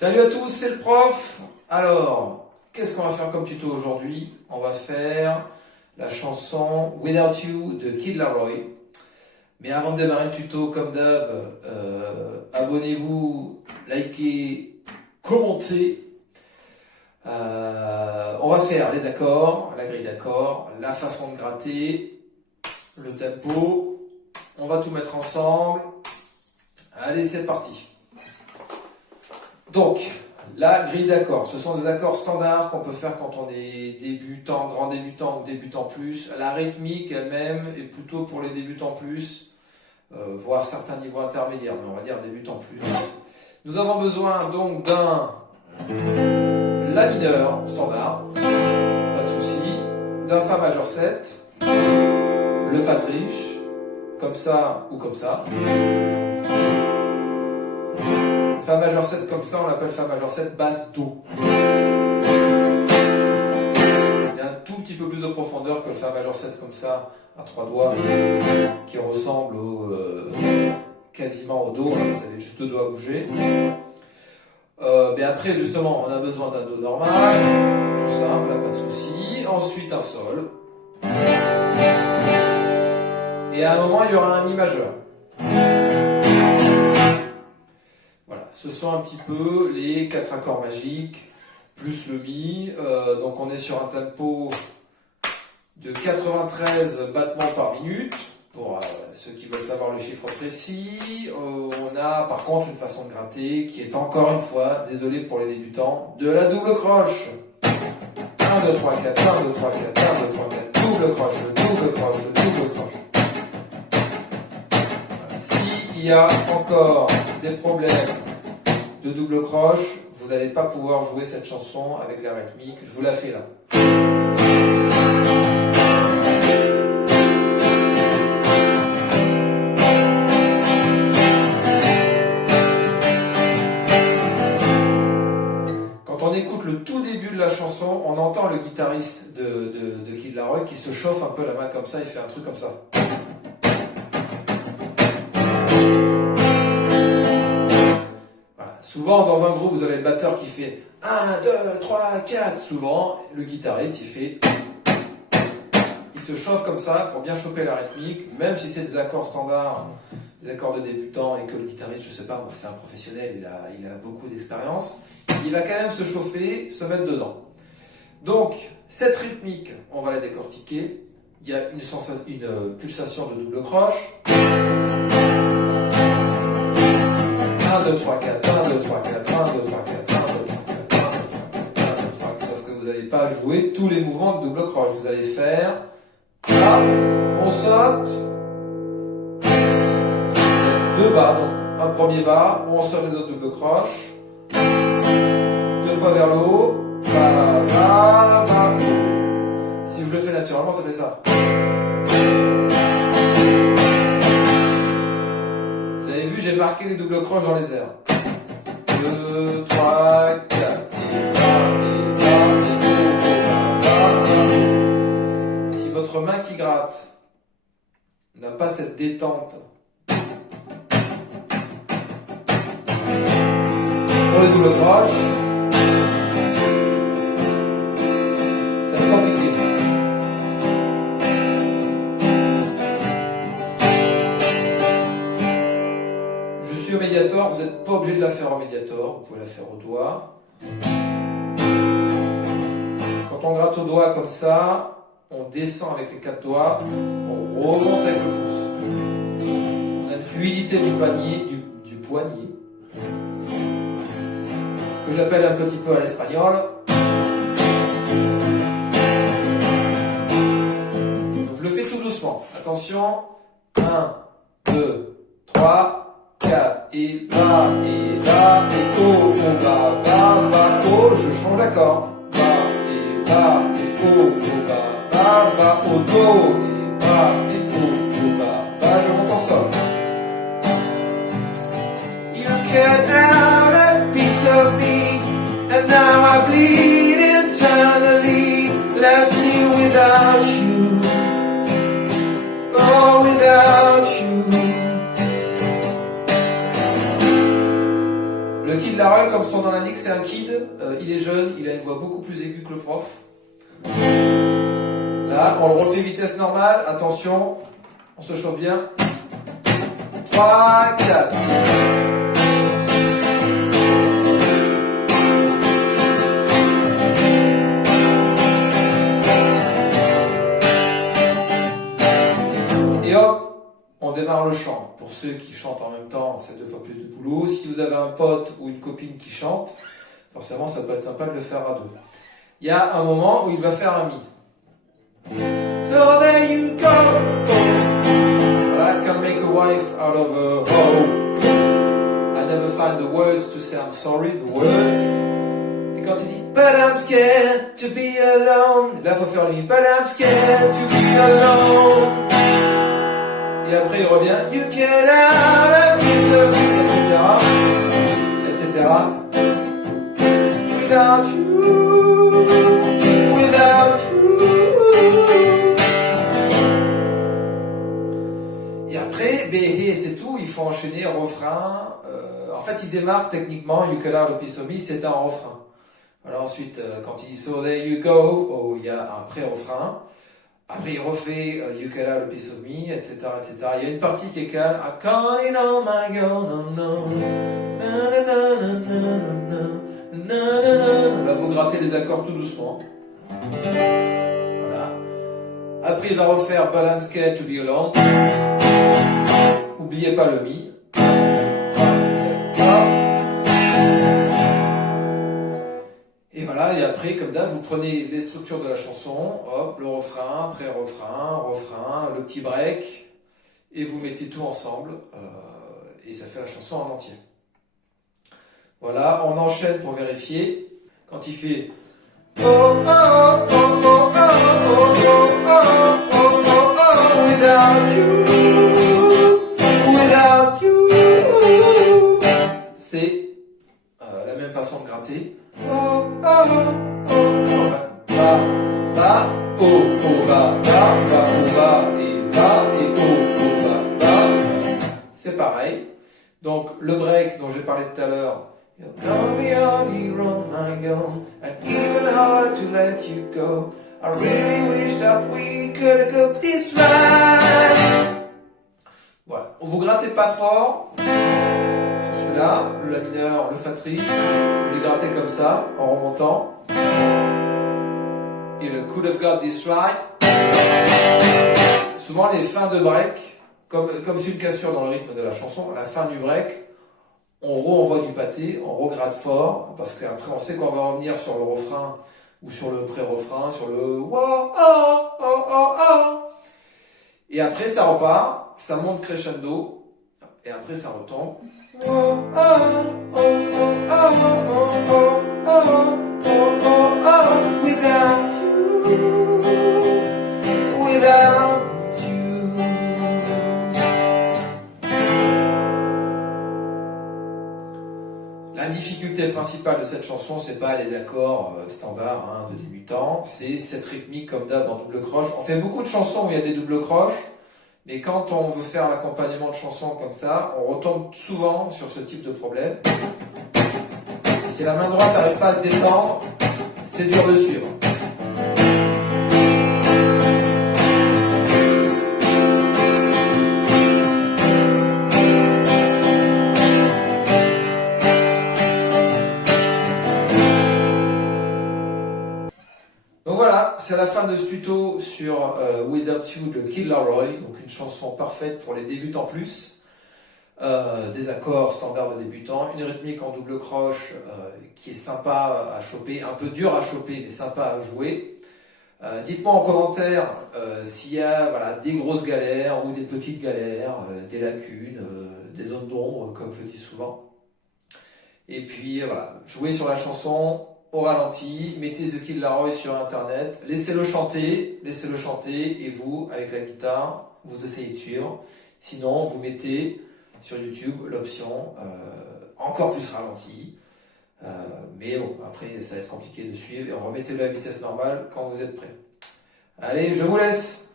Salut à tous, c'est le prof. Alors, qu'est-ce qu'on va faire comme tuto aujourd'hui? On va faire la chanson Without You de Kid Laroi. Mais avant de démarrer le tuto, comme d'hab, abonnez-vous, likez, commentez. On va faire les accords, la grille d'accords, la façon de gratter, le tempo. On va tout mettre ensemble. Allez, c'est parti. Donc, la grille d'accords, ce sont des accords standards qu'on peut faire quand on est débutant, grand débutant ou débutant plus. La rythmique elle-même est plutôt pour les débutants plus, voire certains niveaux intermédiaires, mais on va dire débutants plus. Nous avons besoin donc d'un La mineur standard, pas de souci, d'un Fa majeur 7, le Fa triche, comme ça ou comme ça. Fa majeur 7 comme ça, on l'appelle Fa majeur 7 basse Do. Il y a un tout petit peu plus de profondeur que le Fa majeur 7 comme ça, à 3 doigts, qui ressemble quasiment au Do, hein, vous avez juste 2 doigts à bouger. Mais après, justement, on a besoin d'un Do normal, tout simple, pas de souci. Ensuite, un Sol. Et à un moment, il y aura un Mi majeur. Voilà, ce sont un petit peu les 4 accords magiques, plus le Mi. Donc on est sur un tempo de 93 battements par minute, pour ceux qui veulent savoir le chiffre précis. On a par contre une façon de gratter qui est encore une fois, désolé pour les débutants, de la double croche. 1, 2, 3, 4, 1, 2, 3, 4, 1, 2, 3, 4, double croche, double croche, double croche. S'il y a encore des problèmes de double croche, vous n'allez pas pouvoir jouer cette chanson avec la rythmique. Je vous la fais là. Quand on écoute le tout début de la chanson, on entend le guitariste de Kid Laroi qui se chauffe un peu la main comme ça, il fait un truc comme ça. Souvent, dans un groupe, vous avez le batteur qui fait 1, 2, 3, 4. Souvent, le guitariste, il se chauffe comme ça pour bien choper la rythmique, même si c'est des accords standards, des accords de débutants, et que le guitariste, je sais pas, c'est un professionnel, il a beaucoup d'expérience. Il va quand même se chauffer, se mettre dedans. Donc, cette rythmique, on va la décortiquer. Il y a une pulsation de double croche. 1, 2, 3, 4, 1, 2, 3, 4, 1, 2, 3, 4, 1, 2, 3, 4, 1, 2, 3, 4, 1, 2, 3, 4, sauf que vous n'allez pas jouer tous les mouvements de double croche. Vous allez faire là, on saute, 2 bas, donc un premier bas, on saute les autres double croches, 2 fois vers le haut, bas, bas, bas. Si je le fais naturellement, ça fait ça. J'ai marqué les doubles croches dans les airs. 2, 3, 4, et si votre main qui gratte n'a pas cette détente pour les doubles croches, c'est compliqué. Au médiator, vous n'êtes pas obligé de la faire au médiator, vous pouvez la faire au doigt. Quand on gratte au doigt comme ça, on descend avec les 4 doigts, on remonte avec le pouce. On a une fluidité du poignet, que j'appelle un petit peu à l'espagnol. Donc je le fais tout doucement. Attention, 1, 2, 3, 4, et bas, et do, bas, bas, bas, do, je change d'accord. Bas, et do, bas, bas, bas, au do, et do, bas, bas, je monte en sol. You cut out a piece of me, and now I bleed internally, left here without you, oh, without you. Le Kid Laroi Voilà, comme son nom l'indique, c'est un kid, il est jeune, il a une voix beaucoup plus aiguë que le prof. Là, on le refait vitesse normale, attention, on se chauffe bien. 3, 4. Et hop, on démarre le chant. Pour ceux qui chantent en même temps, c'est 2 fois plus de boulot. Si vous avez un pote ou une copine qui chante, forcément, ça peut être sympa de le faire à 2. Il y a un moment où il va faire un mi. So there you go. I can make a wife out of a hoe. I never find the words to say I'm sorry, the words. Et quand il dit but I'm scared to be alone, là il faut faire le mi. But I'm scared to be alone. Et après il revient you get out of this, etc. Without you, without you. Et après, c'est tout, il faut enchaîner refrain. En fait, il démarre techniquement, You Can Have a Piece of Me, c'est un refrain. Voilà, ensuite, quand il dit So There You Go, oh, il y a un pré-refrain. Après, il refait You Can Have a Piece of Me, etc., etc. Il y a une partie qui est calme. I can't it on my girl, no, no. Na, na, na, na, na, na, na, na, na. Là, vous grattez les accords tout doucement. Voilà. Après, il va refaire But I'm Scared to Be Alone. N'oubliez pas le mi. Et voilà, et après, comme d'hab, vous prenez les structures de la chanson, hop, le refrain, pré-refrain, refrain, le petit break, et vous mettez tout ensemble, et ça fait la chanson en entier. Voilà, on enchaîne pour vérifier. Quand il fait oh, oh, oh, oh, oh, oh, oh, oh, oh, oh, oh, without you. Without you, c'est la même façon de gratter. Oh, oh, oh, oh, va, va, oh, oh, va, oh, va, et oh, va. C'est pareil. Donc le break dont j'ai parlé tout à l'heure. You'll come beyond here on my own, and even hard to let you go. I really wish that we could have got this right. Voilà, on vous grattez pas fort sur celui-là, le la mineur, le fa tri, vous les grattez comme ça, en remontant. Et le could have got this right. Souvent les fins de break, comme c'est une cassure dans le rythme de la chanson, la fin du break, on renvoie du pâté, on regratte fort, parce qu'après on sait qu'on va revenir sur le refrain, ou sur le pré-refrain, sur le wow, oh, oh, oh, oh. Et après ça repart, ça monte crescendo, et après ça retombe. Without you, without you. La difficulté principale de cette chanson, c'est pas les accords standards de débutant, c'est cette rythmique comme d'hab en double croche. On fait beaucoup de chansons où il y a des doubles croches. Mais quand on veut faire l'accompagnement de chansons comme ça, on retombe souvent sur ce type de problème. Si la main droite n'arrive pas à se détendre, c'est dur de suivre. Donc voilà, c'est la fin de ce tuto sur Without You de Kid Laroi, donc une chanson parfaite pour les débutants plus, des accords standards de débutants, une rythmique en double croche qui est sympa à choper, un peu dur à choper mais sympa à jouer. Dites-moi en commentaire s'il y a des grosses galères ou des petites galères, des lacunes, des zones d'ombre comme je dis souvent. Et puis voilà, jouez sur la chanson au ralenti, mettez The Kid Laroi sur internet, laissez-le chanter, et vous, avec la guitare, vous essayez de suivre. Sinon, vous mettez sur YouTube l'option encore plus ralenti. Mais bon, après, ça va être compliqué de suivre. Et remettez-le à vitesse normale quand vous êtes prêt. Allez, je vous laisse!